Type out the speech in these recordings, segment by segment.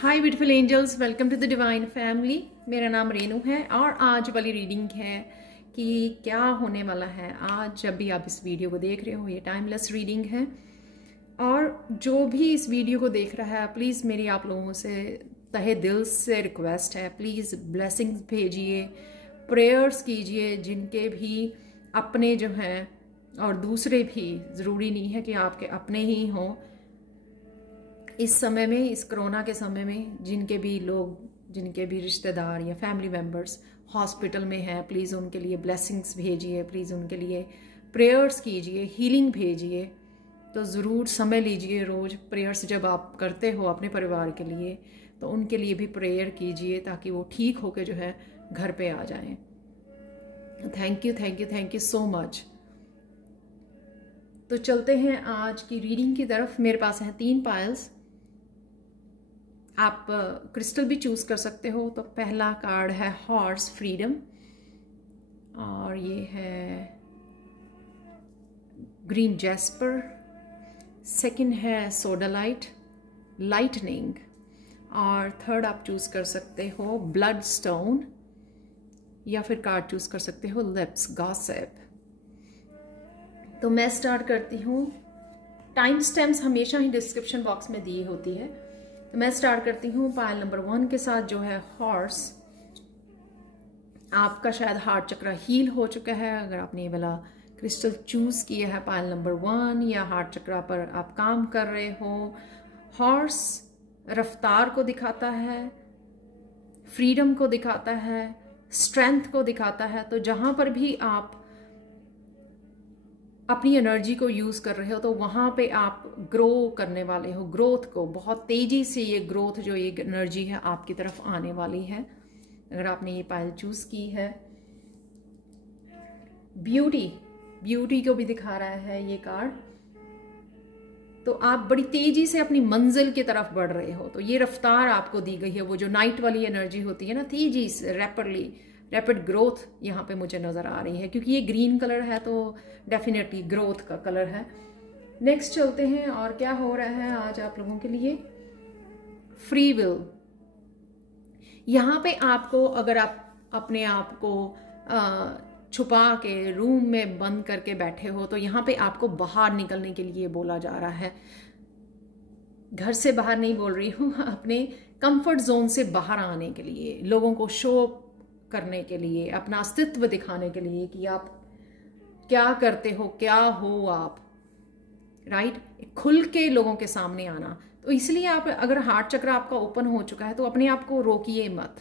Hi beautiful angels, welcome to the divine family. मेरा नाम रेनू है और आज वाली रीडिंग है कि क्या होने वाला है आज। जब भी आप इस वीडियो को देख रहे हो, ये टाइमलेस रीडिंग है और जो भी इस वीडियो को देख रहा है, प्लीज़ मेरी आप लोगों से तहे दिल से रिक्वेस्ट है, प्लीज़ ब्लेसिंग्स भेजिए, प्रेयर्स कीजिए। जिनके भी अपने जो हैं और दूसरे भी, ज़रूरी नहीं है कि आपके अपने ही हों, इस समय में, इस कोरोना के समय में जिनके भी लोग, जिनके भी रिश्तेदार या फैमिली मेम्बर्स हॉस्पिटल में हैं, प्लीज़ उनके लिए ब्लेसिंग्स भेजिए, प्लीज़ उनके लिए प्रेयर्स कीजिए, हीलिंग भेजिए। तो ज़रूर समय लीजिए, रोज़ प्रेयर्स जब आप करते हो अपने परिवार के लिए तो उनके लिए भी प्रेयर कीजिए ताकि वो ठीक होकर जो है घर पे आ जाएं। Thank you thank you thank you so much. तो चलते हैं आज की रीडिंग की तरफ। मेरे पास हैं 3 पायल्स। आप क्रिस्टल भी चूज कर सकते हो। तो पहला कार्ड है हॉर्स फ्रीडम और ये है ग्रीन जैस्पर। सेकंड है सोडालाइट लाइटनिंग और थर्ड आप चूज कर सकते हो ब्लड स्टोन या फिर कार्ड चूज कर सकते हो लिप्स गॉसिप। तो मैं स्टार्ट करती हूँ। टाइम स्टैम्प्स हमेशा ही डिस्क्रिप्शन बॉक्स में दी होती है। तो मैं स्टार्ट करती हूँ पायल नंबर 1 के साथ, जो है हॉर्स। आपका शायद हार्ट चक्र हील हो चुका है अगर आपने ये वाला क्रिस्टल चूज किया है पायल नंबर 1, या हार्ट चक्र पर आप काम कर रहे हो। हॉर्स रफ्तार को दिखाता है, फ्रीडम को दिखाता है, स्ट्रेंथ को दिखाता है। तो जहां पर भी आप अपनी एनर्जी को यूज कर रहे हो तो वहां पे आप ग्रो करने वाले हो, ग्रोथ को बहुत तेजी से, ये ग्रोथ जो ये एनर्जी है आपकी तरफ आने वाली है अगर आपने ये पायल चूज की है। ब्यूटी को भी दिखा रहा है ये कार्ड। तो आप बड़ी तेजी से अपनी मंजिल की तरफ बढ़ रहे हो। तो ये रफ्तार आपको दी गई है, वो जो नाइट वाली एनर्जी होती है ना, तेजी से रैपिड ग्रोथ यहाँ पे मुझे नजर आ रही है। क्योंकि ये ग्रीन कलर है तो डेफिनेटली ग्रोथ का कलर है। नेक्स्ट चलते हैं और क्या हो रहा है आज आप लोगों के लिए। Free will. यहाँ पे आपको, अगर आप अपने आप को छुपा के रूम में बंद करके बैठे हो तो यहाँ पे आपको बाहर निकलने के लिए बोला जा रहा है। घर से बाहर नहीं बोल रही हूँ, अपने कंफर्ट जोन से बाहर आने के लिए, लोगों को शो करने के लिए, अपना अस्तित्व दिखाने के लिए कि आप क्या करते हो, क्या हो आप, राइट। खुल के लोगों के सामने आना। तो इसलिए आप, अगर हार्ट चक्र आपका ओपन हो चुका है तो अपने आप को रोकिए मत।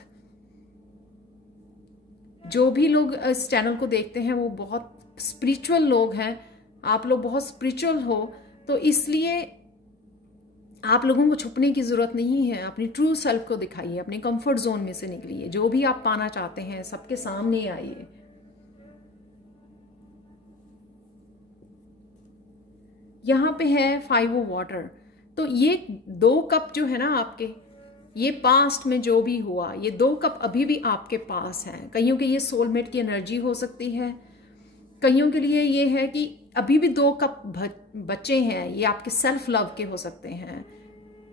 जो भी लोग इस चैनल को देखते हैं वो बहुत स्पिरिचुअल लोग हैं, आप लोग बहुत स्पिरिचुअल हो, तो इसलिए आप लोगों को छुपने की जरूरत नहीं है। अपनी ट्रू सेल्फ को दिखाइए, अपने कंफर्ट जोन में से निकलिए, जो भी आप पाना चाहते हैं सबके सामने आइए। यहां पे है 5 ऑफ वाटर। तो ये 2 कप जो है ना आपके, ये पास्ट में जो भी हुआ, ये 2 कप अभी भी आपके पास हैं। कईयों के ये सोलमेट की एनर्जी हो सकती है, कईयों के लिए ये है कि अभी भी 2 कप बच्चे हैं, ये आपके सेल्फ लव के हो सकते हैं।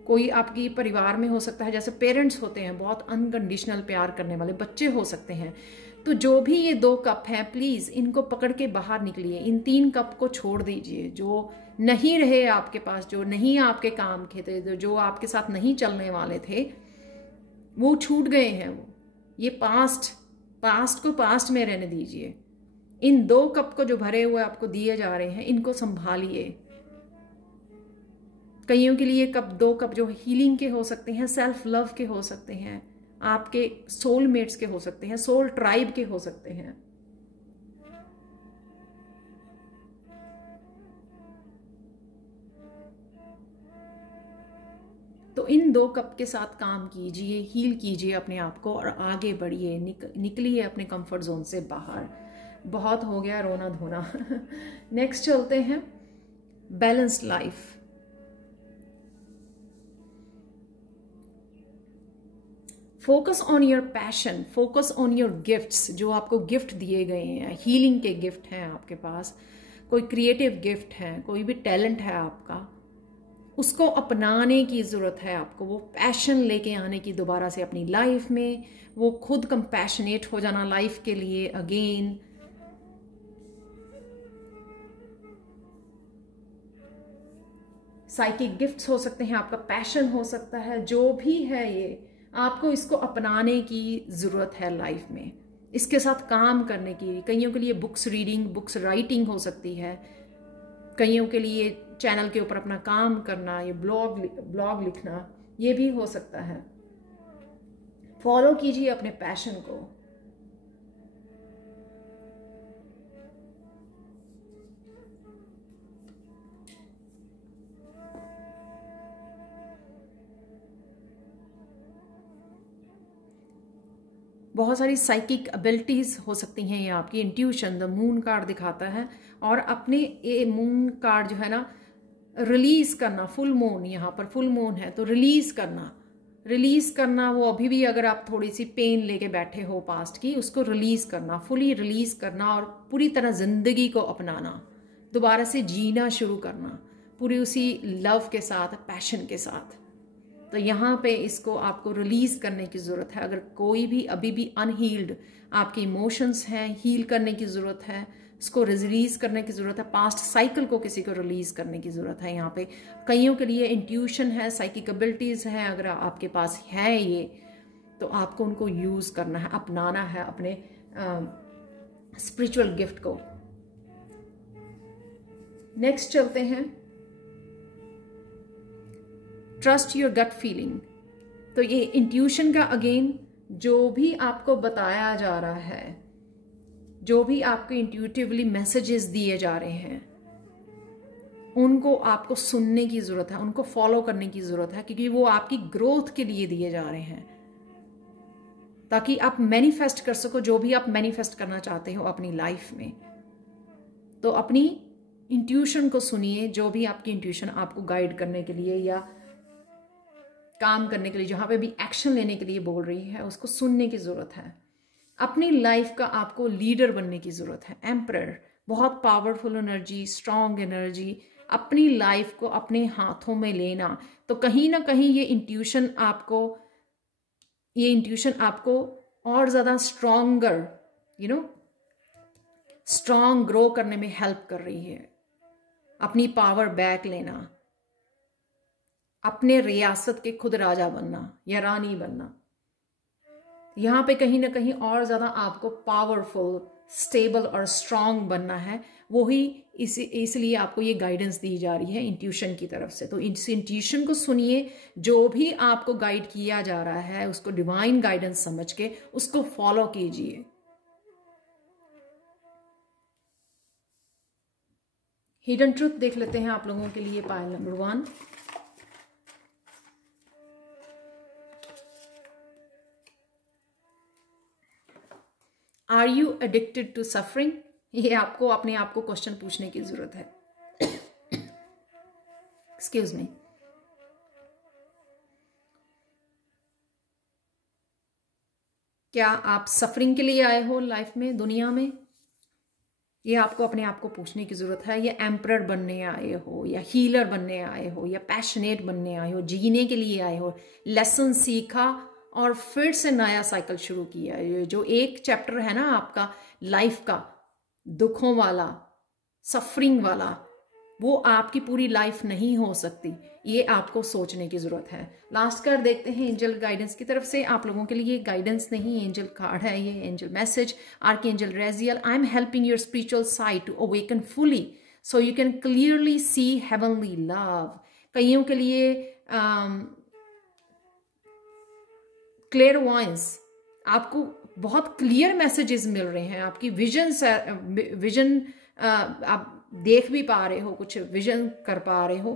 कोई आपकी परिवार में हो सकता है, जैसे पेरेंट्स होते हैं बहुत अनकंडीशनल प्यार करने वाले, बच्चे हो सकते हैं। तो जो भी ये 2 कप हैं, प्लीज इनको पकड़ के बाहर निकलिए। इन 3 कप को छोड़ दीजिए जो नहीं रहे आपके पास, जो नहीं आपके काम के थे, जो आपके साथ नहीं चलने वाले थे, वो छूट गए हैं। वो ये पास्ट को पास्ट में रहने दीजिए। इन 2 कप को जो भरे हुए आपको दिए जा रहे हैं, इनको संभालिए। कईयों के लिए 2 कप जो हीलिंग के हो सकते हैं, सेल्फ लव के हो सकते हैं, आपके सोलमेट्स के हो सकते हैं, सोल ट्राइब के हो सकते हैं। तो इन 2 कप के साथ काम कीजिए, हील कीजिए अपने आप को और आगे बढ़िए, निकलिए अपने कंफर्ट जोन से बाहर। बहुत हो गया रोना धोना। नेक्स्ट चलते हैं balanced life. Focus on your passion, focus on your gifts. जो आपको गिफ्ट दिए गए हैं, हीलिंग के गिफ्ट हैं आपके पास, कोई क्रिएटिव गिफ्ट है, कोई भी टैलेंट है आपका, उसको अपनाने की ज़रूरत है आपको, वो पैशन लेके आने की दोबारा से अपनी लाइफ में, वो खुद कंपैशनेट हो जाना लाइफ के लिए अगेन। साइकिक गिफ्ट्स हो सकते हैं, आपका पैशन हो सकता है, जो भी है ये आपको इसको अपनाने की ज़रूरत है लाइफ में, इसके साथ काम करने की। कईयों के लिए बुक्स रीडिंग, बुक्स राइटिंग हो सकती है, कईयों के लिए चैनल के ऊपर अपना काम करना, ये ब्लॉग लिखना, ये भी हो सकता है। फॉलो कीजिए अपने पैशन को। बहुत सारी साइकिक एबिलिटीज़ हो सकती हैं ये आपकी। इंट्यूशन, द मून कार्ड दिखाता है, और अपने ये मून कार्ड जो है ना, रिलीज करना, फुल मून, यहाँ पर फुल मून है तो रिलीज करना, वो अभी भी अगर आप थोड़ी सी पेन लेके बैठे हो पास्ट की, उसको रिलीज करना, फुली रिलीज करना, और पूरी तरह जिंदगी को अपनाना, दोबारा से जीना शुरू करना, पूरी उसी लव के साथ, पैशन के साथ। तो यहाँ पे इसको आपको रिलीज करने की ज़रूरत है। अगर कोई भी अभी भी अनहील्ड आपके इमोशंस हैं, हील करने की ज़रूरत है, इसको रिलीज करने की ज़रूरत है। पास्ट साइकिल को किसी को रिलीज करने की ज़रूरत है। यहाँ पे कईयों के लिए इंट्यूशन है, साइकिक एबिलिटीज़ हैं, अगर आपके पास है ये, तो आपको उनको यूज़ करना है, अपनाना है अपने स्पिरिचुअल गिफ्ट को। नेक्स्ट चलते हैं, ट्रस्ट योर गट फीलिंग। तो ये इंट्यूशन का अगेन, जो भी आपको बताया जा रहा है, जो भी आपको इंट्यूटिवली मैसेजेस दिए जा रहे हैं, उनको आपको सुनने की ज़रूरत है, उनको फॉलो करने की ज़रूरत है, क्योंकि वो आपकी ग्रोथ के लिए दिए जा रहे हैं, ताकि आप मैनिफेस्ट कर सको जो भी आप मैनिफेस्ट करना चाहते हो अपनी लाइफ में। तो अपनी इंट्यूशन को सुनिए, जो भी आपकी इंट्यूशन आपको गाइड करने के लिए या काम करने के लिए, जहाँ पे भी एक्शन लेने के लिए बोल रही है, उसको सुनने की ज़रूरत है। अपनी लाइफ का आपको लीडर बनने की ज़रूरत है। एम्परर, बहुत पावरफुल एनर्जी, स्ट्रॉन्ग एनर्जी, अपनी लाइफ को अपने हाथों में लेना। तो कहीं ना कहीं ये इंट्यूशन आपको और ज़्यादा स्ट्रॉन्ग ग्रो करने में हेल्प कर रही है। अपनी पावर बैक लेना, अपने रियासत के खुद राजा बनना या रानी बनना, यहाँ पे कहीं ना कहीं और ज़्यादा आपको पावरफुल, स्टेबल और स्ट्रॉन्ग बनना है। वही इसलिए आपको ये गाइडेंस दी जा रही है इंट्यूशन की तरफ से। तो इस इंट्यूशन को सुनिए, जो भी आपको गाइड किया जा रहा है उसको डिवाइन गाइडेंस समझ के उसको फॉलो कीजिए। हिडन ट्रुथ देख लेते हैं आप लोगों के लिए, pile number 1। Are you addicted to suffering? ये आपको अपने आप को क्वेश्चन पूछने की जरूरत है। Excuse me. क्या आप सफरिंग के लिए आए हो लाइफ में, दुनिया में? ये आपको अपने आप को पूछने की जरूरत है। या एम्परर बनने आए हो, या हीलर बनने आए हो, या पैशनेट बनने आए हो, जीने के लिए आए हो, लेसन सीखा और फिर से नया साइकिल शुरू किया। ये जो एक चैप्टर है ना आपका लाइफ का, दुखों वाला, सफरिंग वाला, वो आपकी पूरी लाइफ नहीं हो सकती। ये आपको सोचने की जरूरत है। लास्ट कार्ड देखते हैं एंजल गाइडेंस की तरफ से। आप लोगों के लिए गाइडेंस नहीं, एंजल कार्ड है ये, angel message. Archangel Raziel, I am helping your spiritual side to awaken fully so you can clearly see heavenly love. कईयों के लिए क्लेयरवॉयंस, आपको बहुत क्लियर मैसेजेस मिल रहे हैं। आपकी विजन आप देख भी पा रहे हो, कुछ विजन कर पा रहे हो।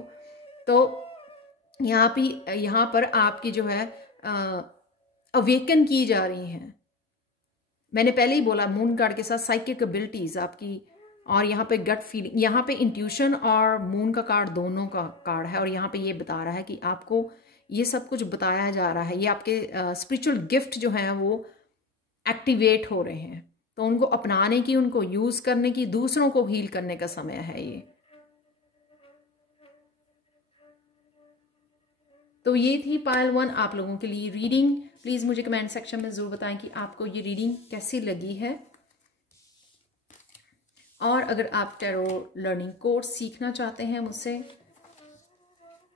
तो यहाँ पर आपकी जो है अवेकन की जा रही हैं। मैंने पहले ही बोला, मून कार्ड के साथ साइकिक एबिलिटीज आपकी, और यहाँ पे गट फीलिंग, यहाँ पे इंट्यूशन और मून का कार्ड दोनों का कार्ड है। और यहाँ पे ये बता रहा है कि आपको ये सब कुछ बताया जा रहा है। ये आपके स्पिरिचुअल गिफ्ट जो हैं वो एक्टिवेट हो रहे हैं। तो उनको अपनाने की, उनको यूज करने की, दूसरों को हील करने का समय है ये। तो ये थी पायल 1 आप लोगों के लिए रीडिंग। प्लीज़ मुझे कमेंट सेक्शन में ज़रूर बताएं कि आपको ये रीडिंग कैसी लगी है। और अगर आप टैरो लर्निंग कोर्स सीखना चाहते हैं मुझसे,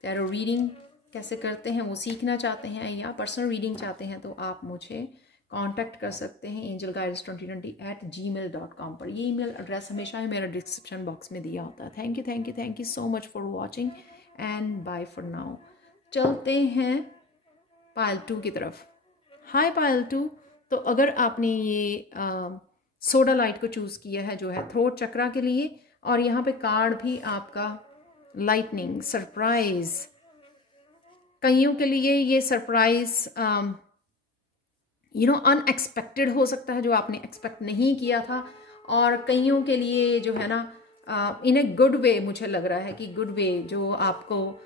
टैरो रीडिंग कैसे करते हैं वो सीखना चाहते हैं, या पर्सनल रीडिंग चाहते हैं, तो आप मुझे कांटेक्ट कर सकते हैं angelguides2020@gmail.com पर। ये ईमेल एड्रेस हमेशा ही मेरा डिस्क्रिप्शन बॉक्स में दिया होता है। Thank you so much for watching and bye for now. चलते हैं पायल 2 की तरफ। हाय पायल 2, तो अगर आपने ये सोडा लाइट को चूज़ किया है जो है थ्रोट चक्रा के लिए, और यहाँ पे कार्ड भी आपका लाइटनिंग सरप्राइज, कईयों के लिए ये सरप्राइज अनएक्सपेक्टेड हो सकता है, जो आपने एक्सपेक्ट नहीं किया था, और कईयों के लिए जो है ना इन ए गुड वे, मुझे लग रहा है कि गुड वे, जो आपको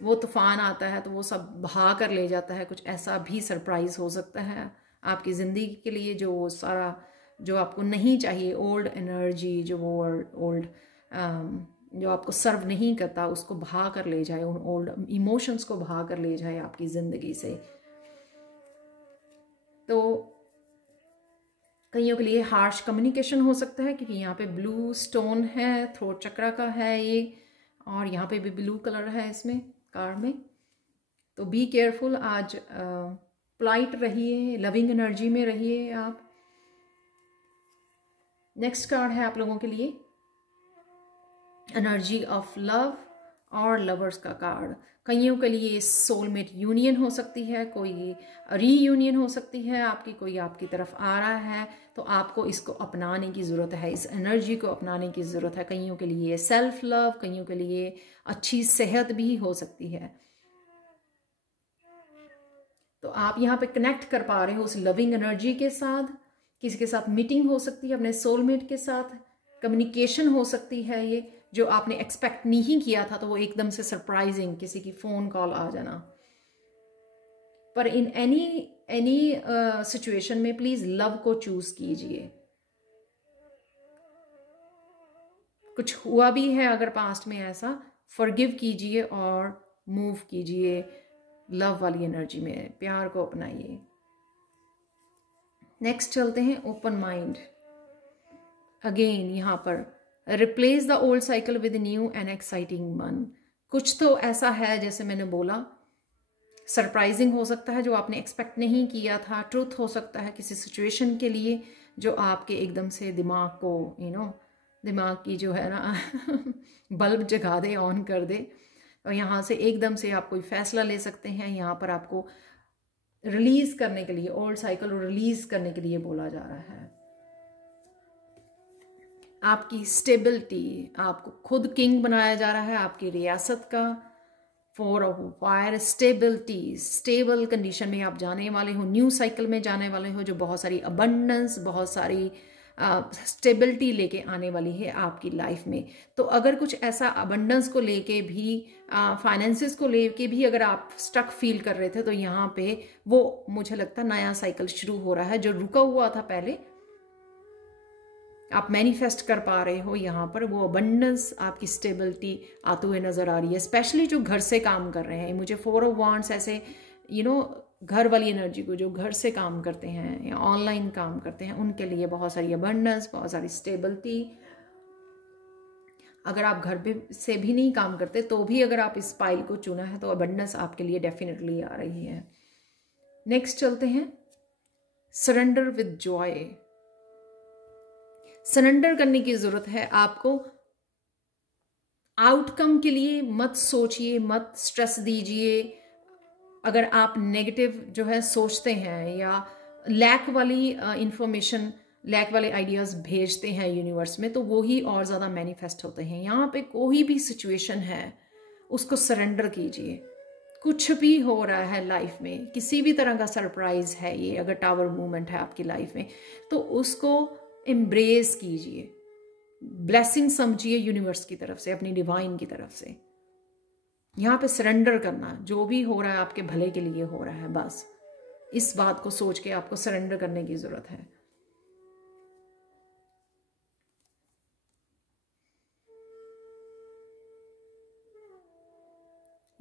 वो तूफान आता है तो वो सब बहा कर ले जाता है, कुछ ऐसा भी सरप्राइज हो सकता है आपकी ज़िंदगी के लिए, जो वो सारा जो आपको नहीं चाहिए, ओल्ड एनर्जी, जो वो ओल्ड जो आपको सर्व नहीं करता, उसको बहा कर ले जाए, उन ओल्ड इमोशंस को बहा कर ले जाए आपकी ज़िंदगी से। तो कईयों के लिए हार्श कम्युनिकेशन हो सकता है, क्योंकि यहाँ पे ब्लू स्टोन है, थ्रोट चक्रा का है ये, और यहाँ पे भी ब्लू कलर है इसमें कार्ड में। तो बी केयरफुल, आज पोलाइट रहिए, लविंग एनर्जी में रहिए आप। नेक्स्ट कार्ड है आप लोगों के लिए एनर्जी ऑफ लव और लवर्स का कार्ड। कईयों के लिए सोलमेट यूनियन हो सकती है, कोई रीयूनियन हो सकती है आपकी, कोई आपकी तरफ आ रहा है, तो आपको इसको अपनाने की ज़रूरत है, इस एनर्जी को अपनाने की ज़रूरत है। कईयों के लिए सेल्फ लव, कईयों के लिए अच्छी सेहत भी हो सकती है। तो आप यहाँ पे कनेक्ट कर पा रहे हो उस लविंग एनर्जी के साथ, किसी के साथ मीटिंग हो सकती है, अपने सोलमेट के साथ कम्युनिकेशन हो सकती है, ये जो आपने एक्सपेक्ट नहीं किया था, तो वो एकदम से सरप्राइजिंग किसी की फोन कॉल आ जाना। पर इन एनी सिचुएशन में प्लीज लव को चूज कीजिए। कुछ हुआ भी है अगर पास्ट में ऐसा, फॉरगिव कीजिए और मूव कीजिए लव वाली एनर्जी में, प्यार को अपनाइए। नेक्स्ट चलते हैं ओपन माइंड। अगेन यहाँ पर replace the old cycle with new and exciting one. कुछ तो ऐसा है, जैसे मैंने बोला, सरप्राइजिंग हो सकता है, जो आपने एक्सपेक्ट नहीं किया था। ट्रूथ हो सकता है किसी सिचुएशन के लिए, जो आपके एकदम से दिमाग को दिमाग की जो है ना बल्ब जगा दे, ऑन कर दे, और यहाँ से एकदम से आप कोई फैसला ले सकते हैं। यहाँ पर आपको रिलीज करने के लिए, ओल्ड साइकिल को रिलीज करने के लिए बोला जा रहा है। आपकी स्टेबिलिटी, आपको खुद किंग बनाया जा रहा है आपकी रियासत का। 4 of fire, stability, stable condition में आप जाने वाले हो, न्यू साइकिल में जाने वाले हो, जो बहुत सारी अबंडेंस, बहुत सारी स्टेबिलिटी लेके आने वाली है आपकी लाइफ में। तो अगर कुछ ऐसा अबंडेंस को लेके भी, फाइनेंसिस को लेके भी अगर आप स्टक फील कर रहे थे, तो यहाँ पे वो मुझे लगता है नया साइकिल शुरू हो रहा है, जो रुका हुआ था पहले, आप मैनिफेस्ट कर पा रहे हो। यहाँ पर वो अबंडेंस, आपकी स्टेबिलिटी आते हुए नजर आ रही है। स्पेशली जो घर से काम कर रहे हैं, मुझे 4 ऑफ वांड्स ऐसे घर वाली एनर्जी को, जो घर से काम करते हैं या ऑनलाइन काम करते हैं, उनके लिए बहुत सारी अबंडेंस, बहुत सारी स्टेबिलिटी। अगर आप घर पे से भी नहीं काम करते, तो भी अगर आप इस पाइल को चुना है, तो अबंडेंस आपके लिए डेफिनेटली आ रही है। नेक्स्ट चलते हैं सरेंडर विद जॉय। सरेंडर करने की जरूरत है आपको। आउटकम के लिए मत सोचिए, मत स्ट्रेस दीजिए। अगर आप नेगेटिव जो है सोचते हैं, या लैक वाली इंफॉर्मेशन, लैक वाले आइडियाज भेजते हैं यूनिवर्स में, तो वो ही और ज़्यादा मैनिफेस्ट होते हैं। यहाँ पे कोई भी सिचुएशन है, उसको सरेंडर कीजिए। कुछ भी हो रहा है लाइफ में, किसी भी तरह का सरप्राइज है ये, अगर टावर मूवमेंट है आपकी लाइफ में, तो उसको एम्ब्रेस कीजिए, ब्लेसिंग समझिए यूनिवर्स की तरफ से, अपनी डिवाइन की तरफ से। यहाँ पे सरेंडर करना, जो भी हो रहा है आपके भले के लिए हो रहा है, बस इस बात को सोच के आपको सरेंडर करने की जरूरत है।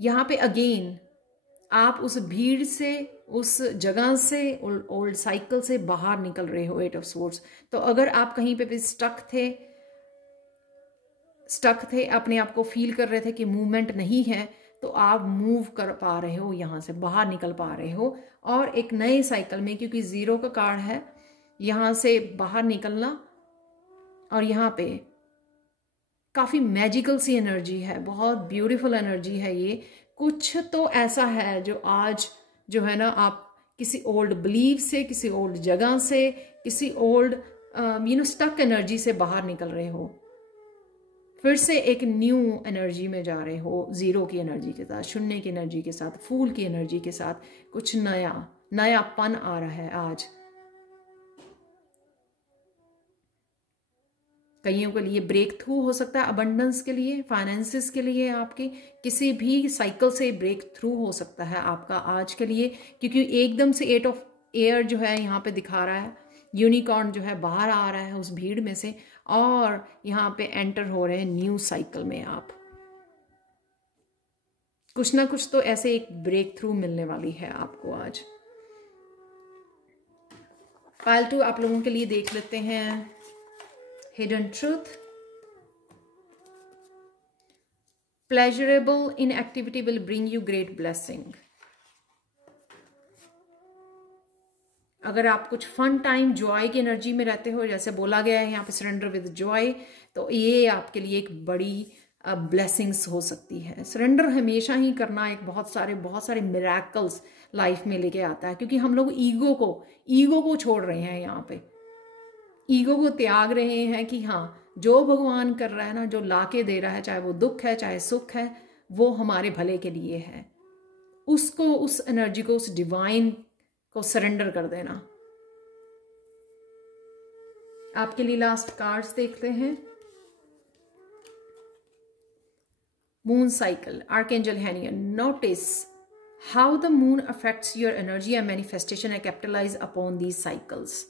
यहाँ पे अगेन आप उस भीड़ से, उस जगह से, ओल्ड साइकिल से बाहर निकल रहे हो, 8 ऑफ स्वॉर्ड्स। तो अगर आप कहीं पे भी स्टक थे, अपने आप को फील कर रहे थे कि मूवमेंट नहीं है, तो आप मूव कर पा रहे हो, यहाँ से बाहर निकल पा रहे हो और एक नए साइकिल में, क्योंकि 0 का कार्ड है, यहाँ से बाहर निकलना। और यहाँ पे काफ़ी मैजिकल सी एनर्जी है, बहुत ब्यूटीफुल एनर्जी है ये। कुछ तो ऐसा है जो आज जो है ना, आप किसी ओल्ड बिलीव से, किसी ओल्ड जगह से, किसी ओल्ड स्टक एनर्जी से बाहर निकल रहे हो, फिर से एक न्यू एनर्जी में जा रहे हो, 0 की एनर्जी के साथ, शून्य की एनर्जी के साथ, फूल की एनर्जी के साथ। कुछ नयापन आ रहा है आज। कईयों के लिए ब्रेक थ्रू हो सकता है, अबंडेंस के लिए, फाइनेंसिस के लिए, आपके किसी भी साइकिल से ब्रेक थ्रू हो सकता है आपका आज के लिए, क्योंकि एकदम से 8 ऑफ एयर जो है यहाँ पे दिखा रहा है, यूनिकॉर्न जो है बाहर आ रहा है उस भीड़ में से, और यहाँ पे एंटर हो रहे हैं न्यू साइकिल में। आप कुछ ना कुछ तो ऐसे एक ब्रेक थ्रू मिलने वाली है आपको आज। पाइल 2 आप लोगों के लिए देख लेते हैं। Hidden truth, pleasurable inactivity will bring you great blessing। अगर आप कुछ फन टाइम, जॉय की एनर्जी में रहते हो, जैसे बोला गया है यहाँ पे सरेंडर विद जॉय, तो ये आपके लिए एक बड़ी ब्लेसिंग्स हो सकती है। सरेंडर हमेशा ही करना एक बहुत सारे मिरेकल्स लाइफ में लेके आता है, क्योंकि हम लोग ईगो को छोड़ रहे हैं, यहाँ पे ईगो को त्याग रहे हैं कि हाँ, जो भगवान कर रहा है ना, जो लाके दे रहा है, चाहे वो दुख है चाहे सुख है, वो हमारे भले के लिए है। उसको, उस एनर्जी को, उस डिवाइन को सरेंडर कर देना। आपके लिए लास्ट कार्ड्स देखते हैं। Moon cycle, archangel Haniel, notice how the moon affects your energy and manifestation and capitalize upon these cycles.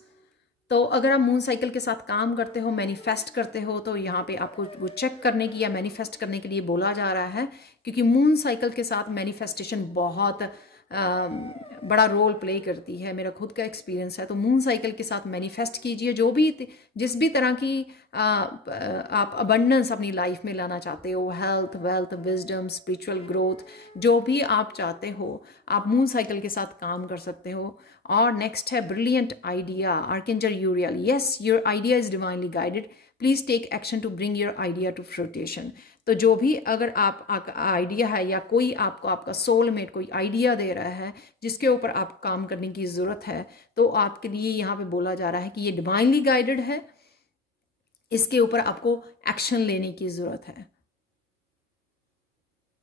तो अगर आप मून साइकिल के साथ काम करते हो, मैनिफेस्ट करते हो, तो यहाँ पे आपको वो चेक करने की या मैनिफेस्ट करने के लिए बोला जा रहा है, क्योंकि मून साइकिल के साथ मैनिफेस्टेशन बहुत बड़ा रोल प्ले करती है। मेरा खुद का एक्सपीरियंस है। तो मून साइकिल के साथ मैनिफेस्ट कीजिए जिस भी तरह की आप अबंडेंस अपनी लाइफ में लाना चाहते हो, health, wealth, wisdom, spiritual growth, जो भी आप चाहते हो, आप मून साइकिल के साथ काम कर सकते हो। और नेक्स्ट है brilliant idea, archangel Uriel, yes your idea is divinely guided, please take action to bring your idea to fruition. तो जो भी अगर आप आइडिया है, या कोई आपको, आपका सोलमेट कोई आइडिया दे रहा है जिसके ऊपर आप काम करने की ज़रूरत है, तो आपके लिए यहाँ पे बोला जा रहा है कि ये डिवाइनली गाइडेड है, इसके ऊपर आपको एक्शन लेने की ज़रूरत है,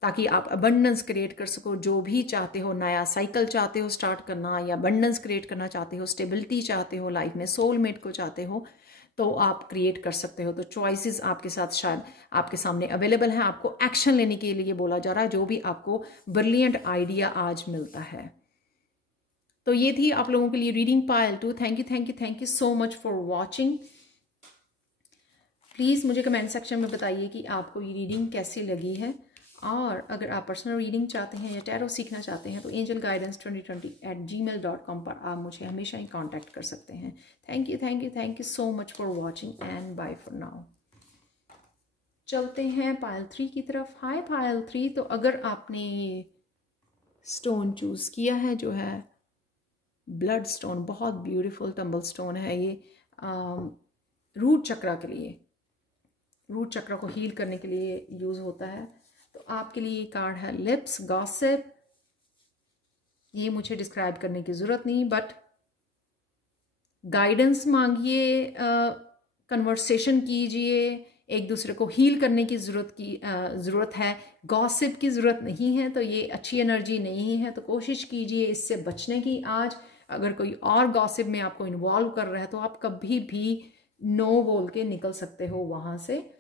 ताकि आप अबंडेंस क्रिएट कर सको। जो भी चाहते हो, नया साइकिल चाहते हो स्टार्ट करना, या अबंडेंस क्रिएट करना चाहते हो, स्टेबिलिटी चाहते हो लाइफ में, सोलमेट को चाहते हो, तो आप क्रिएट कर सकते हो। तो चॉइसेस आपके साथ शायद आपके सामने अवेलेबल हैं। आपको एक्शन लेने के लिए बोला जा रहा है, जो भी आपको ब्रिलियंट आइडिया आज मिलता है। तो ये थी आप लोगों के लिए reading pile 2। Thank you so much for watching. Please मुझे कमेंट सेक्शन में बताइए कि आपको ये रीडिंग कैसी लगी है, और अगर आप पर्सनल रीडिंग चाहते हैं या टैरो सीखना चाहते हैं, तो angelguidance2020@gmail.com पर आप मुझे हमेशा ही कांटेक्ट कर सकते हैं। Thank you so much for watching and bye for now. चलते हैं पाइल 3 की तरफ। Hi pile 3। तो अगर आपने स्टोन चूज़ किया है जो है ब्लड स्टोन, बहुत ब्यूटीफुल टम्बल स्टोन है ये, रूट चक्रा के लिए, रूट चक्रा को हील करने के लिए यूज़ होता है। तो आपके लिए कार्ड है लिप्स गॉसिप। ये मुझे डिस्क्राइब करने की ज़रूरत नहीं, बट गाइडेंस मांगिए, कन्वर्सेशन कीजिए, एक दूसरे को हील करने की ज़रूरत है। गॉसिप की ज़रूरत नहीं है, तो ये अच्छी एनर्जी नहीं है, तो कोशिश कीजिए इससे बचने की। आज अगर कोई और गॉसिप में आपको इन्वॉल्व कर रहा है, तो आप कभी भी नो बोल के निकल सकते हो वहाँ से।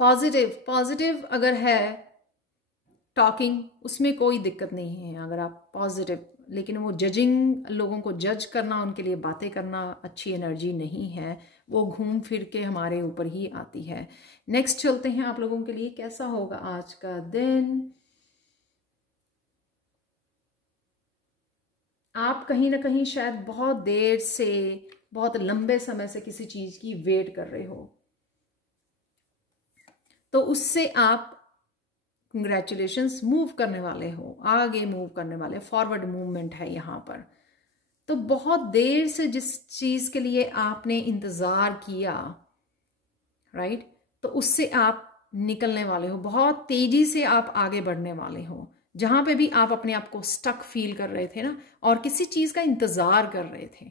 पॉजिटिव अगर है टॉकिंग, उसमें कोई दिक्कत नहीं है अगर आप पॉजिटिव, लेकिन वो जजिंग, लोगों को जज करना, उनके लिए बातें करना अच्छी एनर्जी नहीं है। वो घूम फिर के हमारे ऊपर ही आती है। नेक्स्ट चलते हैं आप लोगों के लिए कैसा होगा आज का दिन। आप कहीं ना कहीं शायद बहुत देर से, बहुत लंबे समय से किसी चीज की वेट कर रहे हो, तो उससे आप कंग्रेचुलेशंस मूव करने वाले हो, आगे मूव करने वाले, फॉरवर्ड मूवमेंट है यहाँ पर। तो बहुत देर से जिस चीज के लिए आपने इंतजार किया, राइट, तो उससे आप निकलने वाले हो, बहुत तेजी से आप आगे बढ़ने वाले हो। जहां पे भी आप अपने आप को स्टक फील कर रहे थे ना, और किसी चीज का इंतजार कर रहे थे,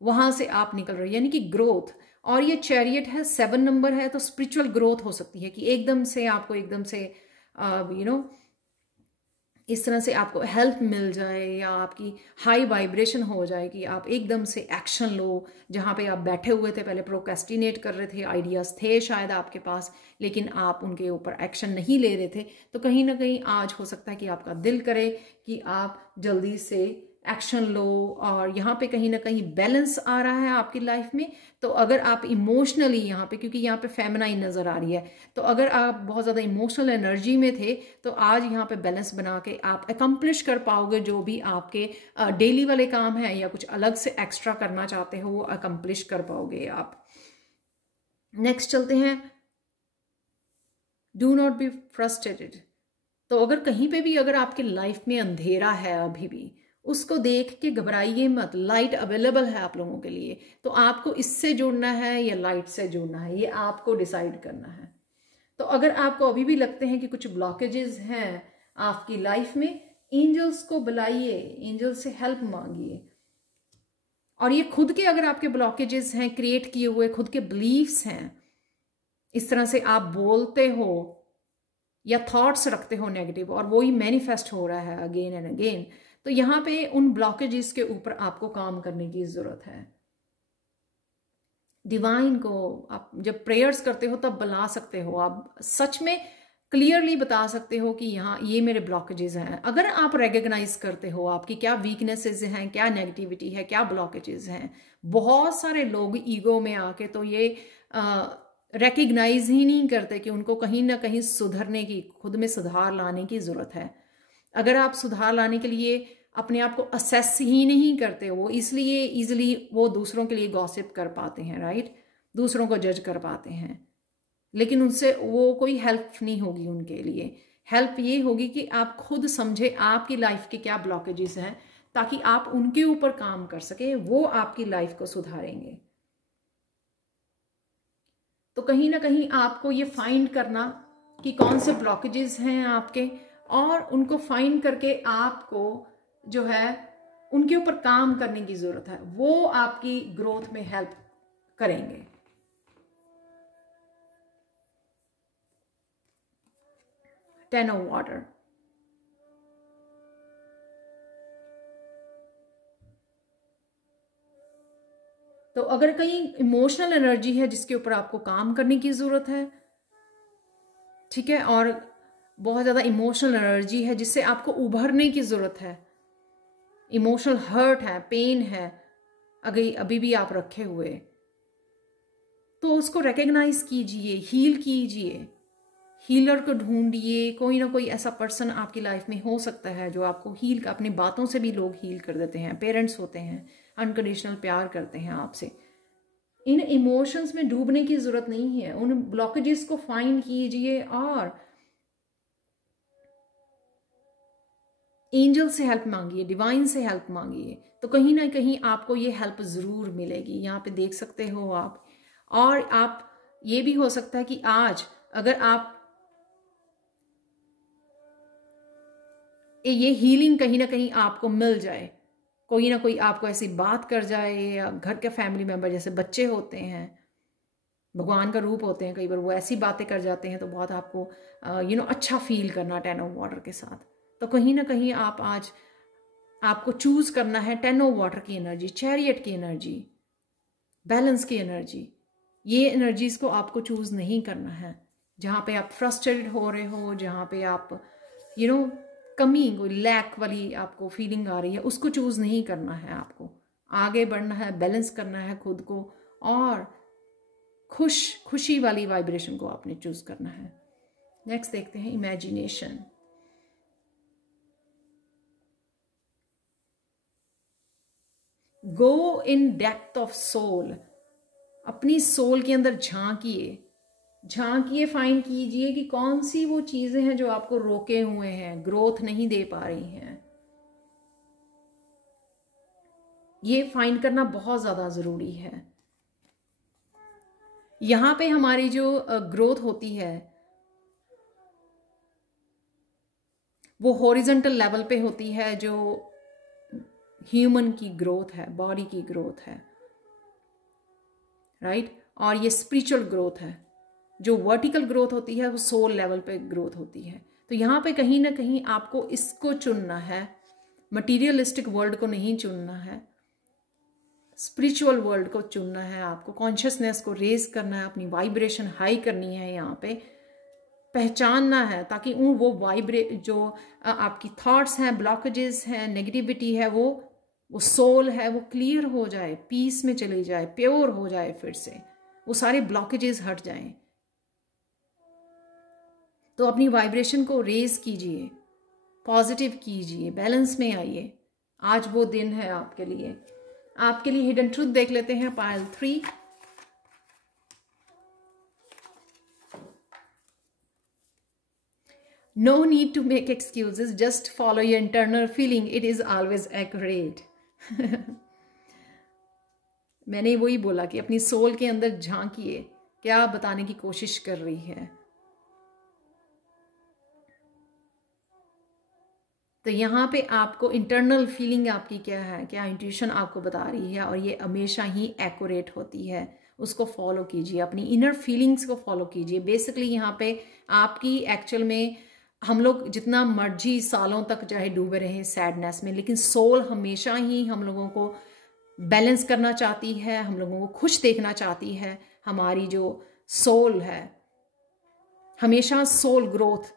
वहां से आप निकल रहे हो, यानी कि ग्रोथ। और ये चैरियट है, 7 नंबर है, तो स्पिरिचुअल ग्रोथ हो सकती है कि एकदम से आपको एकदम से इस तरह से आपको हेल्प मिल जाए, या आपकी हाई वाइब्रेशन हो जाए कि आप एकदम से एक्शन लो। जहाँ पे आप बैठे हुए थे, पहले प्रोक्रेस्टिनेट कर रहे थे, आइडियाज़ थे शायद आपके पास, लेकिन आप उनके ऊपर एक्शन नहीं ले रहे थे, तो कहीं ना कहीं आज हो सकता है कि आपका दिल करे कि आप जल्दी से एक्शन लो। और यहाँ पे कहीं ना कहीं बैलेंस आ रहा है आपकी लाइफ में। तो अगर आप इमोशनली यहाँ पे, क्योंकि यहाँ पे फेमिनाइन नज़र आ रही है, तो अगर आप बहुत ज़्यादा इमोशनल एनर्जी में थे, तो आज यहाँ पे बैलेंस बना के आप अकम्प्लिश कर पाओगे जो भी आपके डेली वाले काम हैं, या कुछ अलग से एक्स्ट्रा करना चाहते हो, वो अकम्प्लिश कर पाओगे आप। नेक्स्ट चलते हैं, डू नॉट बी फ्रस्ट्रेटेड। तो अगर कहीं पे भी अगर आपकी लाइफ में अंधेरा है अभी भी, उसको देख के घबराइए मत, लाइट अवेलेबल है आप लोगों के लिए। तो आपको इससे जुड़ना है या लाइट से जुड़ना है, ये आपको डिसाइड करना है। तो अगर आपको अभी भी लगते हैं कि कुछ ब्लॉकेजेस हैं आपकी लाइफ में, एंजल्स को बुलाइए, एंजल से हेल्प मांगिए। और ये खुद के अगर आपके ब्लॉकेजेस हैं, क्रिएट किए हुए खुद के बिलीव्स हैं, इस तरह से आप बोलते हो या थॉट्स रखते हो नेगेटिव, और वो ही मैनिफेस्ट हो रहा है अगेन एंड अगेन, तो यहां पे उन ब्लॉकेजेस के ऊपर आपको काम करने की जरूरत है। डिवाइन को आप जब प्रेयर्स करते हो तब बुला सकते हो, आप सच में क्लियरली बता सकते हो कि यहाँ ये मेरे ब्लॉकेजेस हैं। अगर आप रेकग्नाइज करते हो आपकी क्या वीकनेसेस हैं, क्या नेगेटिविटी है, क्या ब्लॉकेजेस हैं। बहुत सारे लोग ईगो में आके तो ये रेकग्नाइज ही नहीं करते कि उनको कहीं ना कहीं सुधरने की, खुद में सुधार लाने की जरूरत है। अगर आप सुधार लाने के लिए अपने आप को असेस ही नहीं करते, वो इसलिए इजीली वो दूसरों के लिए गॉसिप कर पाते हैं, राइट, दूसरों को जज कर पाते हैं, लेकिन उनसे वो कोई हेल्प नहीं होगी उनके लिए। हेल्प ये होगी कि आप खुद समझे आपकी लाइफ के क्या ब्लॉकेजेस हैं, ताकि आप उनके ऊपर काम कर सके, वो आपकी लाइफ को सुधारेंगे। तो कहीं ना कहीं आपको ये फाइंड करना कि कौन से ब्लॉकेजेस हैं आपके, और उनको फाइंड करके आपको जो है उनके ऊपर काम करने की जरूरत है, वो आपकी ग्रोथ में हेल्प करेंगे। टेन ऑफ वाटर, तो अगर कहीं इमोशनल एनर्जी है जिसके ऊपर आपको काम करने की जरूरत है, ठीक है, और बहुत ज्यादा इमोशनल एनर्जी है जिससे आपको उभरने की जरूरत है, इमोशनल हर्ट है, पेन है अगर अभी भी आप रखे हुए, तो उसको रिकग्नाइज कीजिए, हील कीजिए, हीलर को ढूंढिए। कोई ना कोई ऐसा पर्सन आपकी लाइफ में हो सकता है जो आपको हील, अपनी बातों से भी लोग हील कर देते हैं, पेरेंट्स होते हैं, अनकंडीशनल प्यार करते हैं आपसे। इन इमोशंस में डूबने की जरूरत नहीं है, उन ब्लॉकेजेस को फाइंड कीजिए और एंजल से हेल्प मांगिए, डिवाइन से हेल्प मांगिए, तो कहीं ना कहीं आपको ये हेल्प जरूर मिलेगी। यहाँ पे देख सकते हो आप। और आप ये भी हो सकता है कि आज अगर आप ये हीलिंग कहीं ना कहीं आपको मिल जाए, कोई ना कोई आपको ऐसी बात कर जाए, या घर के फैमिली मेंबर, जैसे बच्चे होते हैं, भगवान का रूप होते हैं, कई बार वो ऐसी बातें कर जाते हैं तो बहुत आपको अच्छा फील करना 10 ऑफ वाटर के साथ। तो कहीं ना कहीं आप आज, आपको चूज करना है 10 ऑफ वाटर की एनर्जी, चैरियट की एनर्जी, बैलेंस की एनर्जी। ये एनर्जीज को आपको चूज नहीं करना है। जहाँ पे आप फ्रस्ट्रेटेड हो रहे हो, जहाँ पे आप कमी, कोई लैक वाली आपको फीलिंग आ रही है, उसको चूज नहीं करना है। आपको आगे बढ़ना है, बैलेंस करना है खुद को, और खुशी वाली वाइब्रेशन को आपने चूज करना है। नेक्स्ट देखते हैं imagination. Go in depth of soul, अपनी सोल के अंदर झांकिए, फाइंड कीजिए कि कौन सी वो चीजें हैं जो आपको रोके हुए हैं, ग्रोथ नहीं दे पा रही हैं। ये फाइंड करना बहुत ज्यादा जरूरी है। यहां पे हमारी जो ग्रोथ होती है वो हॉरिजॉन्टल लेवल पे होती है, जो ह्यूमन की ग्रोथ है, बॉडी की ग्रोथ है, राइट। और ये स्पिरिचुअल ग्रोथ है। जो वर्टिकल ग्रोथ होती है वो सोल लेवल पे ग्रोथ होती है। तो यहाँ पे कहीं ना कहीं आपको इसको चुनना है, मटीरियलिस्टिक वर्ल्ड को नहीं चुनना है, स्पिरिचुअल वर्ल्ड को चुनना है। आपको कॉन्शियसनेस को रेज करना है, अपनी वाइब्रेशन हाई करनी है, यहाँ पे पहचानना है, ताकि वो जो आपकी थॉट्स हैं, ब्लॉकेजेस हैं, नेगेटिविटी है, वो सोल है, वो क्लियर हो जाए, पीस में चली जाए, प्योर हो जाए, फिर से वो सारे ब्लॉकेजेस हट जाएं। तो अपनी वाइब्रेशन को रेज कीजिए, पॉजिटिव कीजिए, बैलेंस में आइए। आज वो दिन है आपके लिए। आपके लिए हिडन ट्रूथ देख लेते हैं, pile 3। No need to make excuses, just follow your internal feeling, it is always accurate. मैंने वही बोला कि अपनी सोल के अंदर झांकिए, क्या बताने की कोशिश कर रही है। तो यहाँ पे आपको इंटरनल फीलिंग आपकी क्या है, क्या इंट्यूशन आपको बता रही है, और ये हमेशा ही एक्यूरेट होती है। उसको फॉलो कीजिए, अपनी इनर फीलिंग्स को फॉलो कीजिए। बेसिकली यहाँ पे आपकी एक्चुअल में हम लोग जितना मर्जी सालों तक चाहे डूबे रहें सैडनेस में, लेकिन सोल हमेशा ही हम लोगों को बैलेंस करना चाहती है, हम लोगों को खुश देखना चाहती है। हमारी जो सोल है हमेशा सोल ग्रोथ,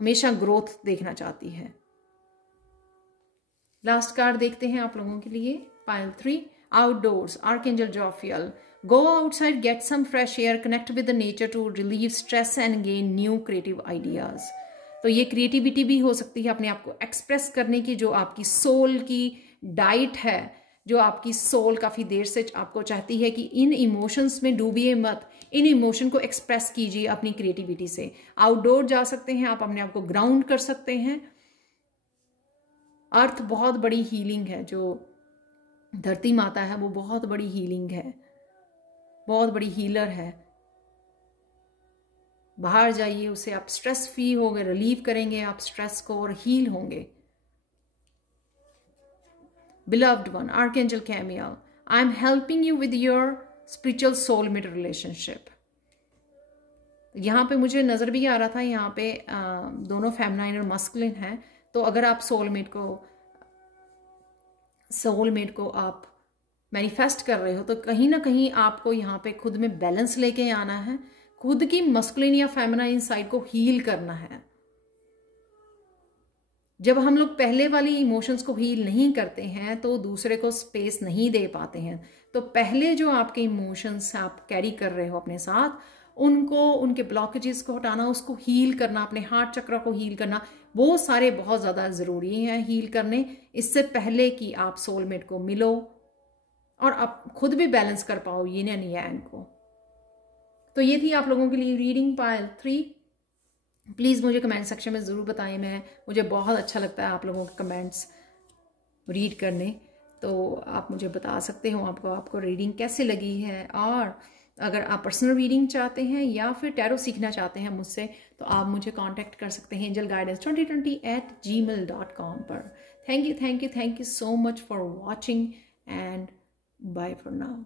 हमेशा ग्रोथ देखना चाहती है। लास्ट कार्ड देखते हैं आप लोगों के लिए, pile 3। Outdoors, archangel Jophiel. Go outside, get some fresh air, connect with the nature to relieve stress and gain new creative ideas. तो ये क्रिएटिविटी भी हो सकती है, अपने आप को एक्सप्रेस करने की, जो आपकी सोल की डाइट है, जो आपकी सोल काफ़ी देर से आपको चाहती है कि इन इमोशंस में डूबिए मत, इन इमोशन को एक्सप्रेस कीजिए अपनी क्रिएटिविटी से। आउटडोर जा सकते हैं आप, अपने आप को ग्राउंड कर सकते हैं। अर्थ बहुत बड़ी हीलिंग है, जो धरती माता है वो बहुत बड़ी हीलिंग है, बहुत बड़ी हीलर है। बाहर जाइए, उससे आप स्ट्रेस फ्री होंगे, रिलीव करेंगे आप स्ट्रेस को और हील होंगे। Beloved one, Archangel Chamuel, I am helping you with your spiritual soulmate relationship. यहाँ पे मुझे नज़र भी आ रहा था, यहाँ पे दोनों फेमिनाइन और मस्कुलिन हैं। तो अगर आप सोलमेट को आप मैनिफेस्ट कर रहे हो, तो कहीं ना कहीं आपको यहाँ पे खुद में बैलेंस लेके आना है, खुद की मस्कुलिन या फेमिनाइन साइड को हील करना है। जब हम लोग पहले वाली इमोशंस को हील नहीं करते हैं तो दूसरे को स्पेस नहीं दे पाते हैं। तो पहले जो आपके इमोशंस आप कैरी कर रहे हो अपने साथ, उनको, उनके ब्लॉकेजेस को हटाना, उसको हील करना, अपने हार्ट चक्र को हील करना, वो सारे बहुत ज़्यादा ज़रूरी हैं हील करने, इससे पहले कि आप सोलमेट को मिलो और आप खुद भी बैलेंस कर पाओ यिन एंड यांग को। तो ये थी आप लोगों के लिए रीडिंग पाइल 3। प्लीज़ मुझे कमेंट सेक्शन में ज़रूर बताएं, मुझे बहुत अच्छा लगता है आप लोगों के कमेंट्स रीड करने। तो आप मुझे बता सकते हो आपको रीडिंग कैसे लगी है, और अगर आप पर्सनल रीडिंग चाहते हैं या फिर टैरो सीखना चाहते हैं मुझसे, तो आप मुझे कांटेक्ट कर सकते हैं angelguidance2020@gmail.com पर। Thank you so much for watching and bye for now.